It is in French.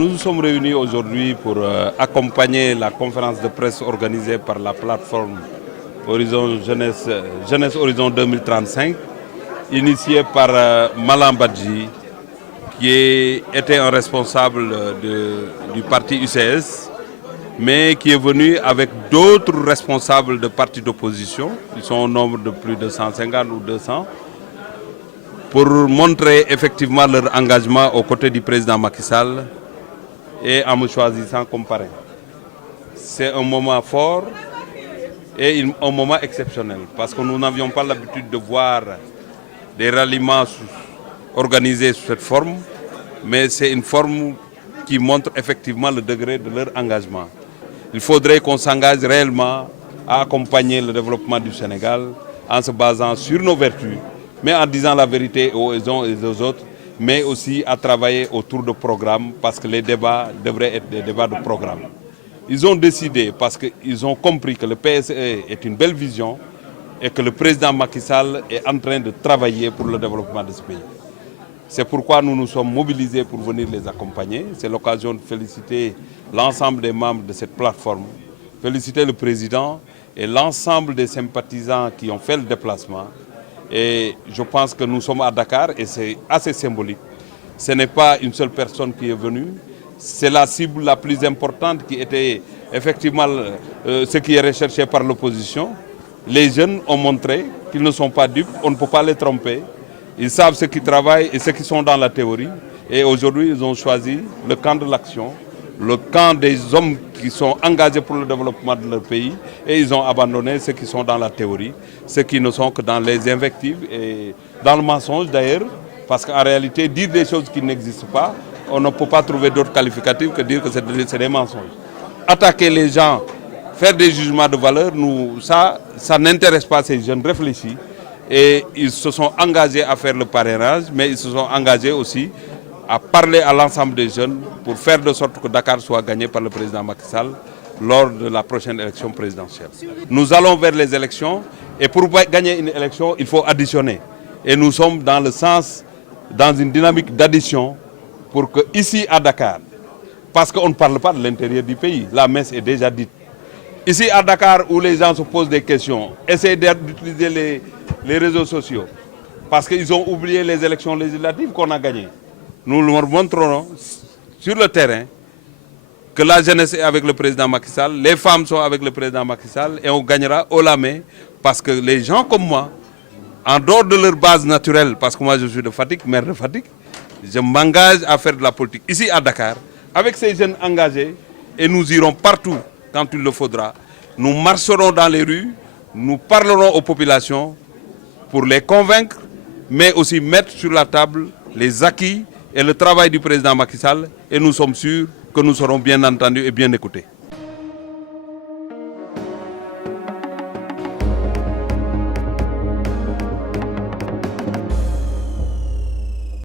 Nous nous sommes réunis aujourd'hui pour accompagner la conférence de presse organisée par la plateforme Horizon Jeunesse Horizon 2035, initiée par Malam Badji, qui était un responsable du parti UCS, mais qui est venu avec d'autres responsables de partis d'opposition, ils sont au nombre de plus de 150 ou 200, pour montrer effectivement leur engagement aux côtés du président Macky Sall et en me choisissant comme parrain. C'est un moment fort et un moment exceptionnel, parce que nous n'avions pas l'habitude de voir des ralliements organisés sous cette forme, mais c'est une forme qui montre effectivement le degré de leur engagement. Il faudrait qu'on s'engage réellement à accompagner le développement du Sénégal en se basant sur nos vertus, mais en disant la vérité aux uns et aux autres, mais aussi à travailler autour de programmes, parce que les débats devraient être des débats de programme. Ils ont décidé, parce qu'ils ont compris que le PSE est une belle vision et que le président Macky Sall est en train de travailler pour le développement de ce pays. C'est pourquoi nous nous sommes mobilisés pour venir les accompagner. C'est l'occasion de féliciter l'ensemble des membres de cette plateforme, féliciter le président et l'ensemble des sympathisants qui ont fait le déplacement. Et je pense que nous sommes à Dakar et c'est assez symbolique. Ce n'est pas une seule personne qui est venue, c'est la cible la plus importante qui était effectivement ce qui est recherché par l'opposition. Les jeunes ont montré qu'ils ne sont pas dupes, on ne peut pas les tromper. Ils savent ceux qui travaillent et ceux qui sont dans la théorie. Et aujourd'hui, ils ont choisi le camp de l'action, le camp des hommes qui sont engagés pour le développement de leur pays. Et ils ont abandonné ceux qui sont dans la théorie, ceux qui ne sont que dans les invectives et dans le mensonge d'ailleurs. Parce qu'en réalité, dire des choses qui n'existent pas, on ne peut pas trouver d'autres qualificatifs que dire que c'est des mensonges. Attaquer les gens, faire des jugements de valeur, ça n'intéresse pas ces jeunes réfléchis. Et ils se sont engagés à faire le parrainage, mais ils se sont engagés aussi à parler à l'ensemble des jeunes pour faire de sorte que Dakar soit gagné par le président Macky Sall lors de la prochaine élection présidentielle. Nous allons vers les élections et pour gagner une élection, il faut additionner. Et nous sommes dans le sens, dans une dynamique d'addition pour que ici à Dakar, parce qu'on ne parle pas de l'intérieur du pays, la messe est déjà dite. Ici à Dakar où les gens se posent des questions, essayent d'utiliser les réseaux sociaux, parce qu'ils ont oublié les élections législatives qu'on a gagnées. Nous leur montrerons sur le terrain que la jeunesse est avec le président Macky Sall, les femmes sont avec le président Macky Sall et on gagnera haut la main parce que les gens comme moi, en dehors de leur base naturelle, parce que moi je suis de Fatick, maire de Fatick, je m'engage à faire de la politique ici à Dakar avec ces jeunes engagés et nous irons partout quand il le faudra. Nous marcherons dans les rues, nous parlerons aux populations pour les convaincre, mais aussi mettre sur la table les acquis et le travail du président Macky Sall et nous sommes sûrs que nous serons bien entendus et bien écoutés.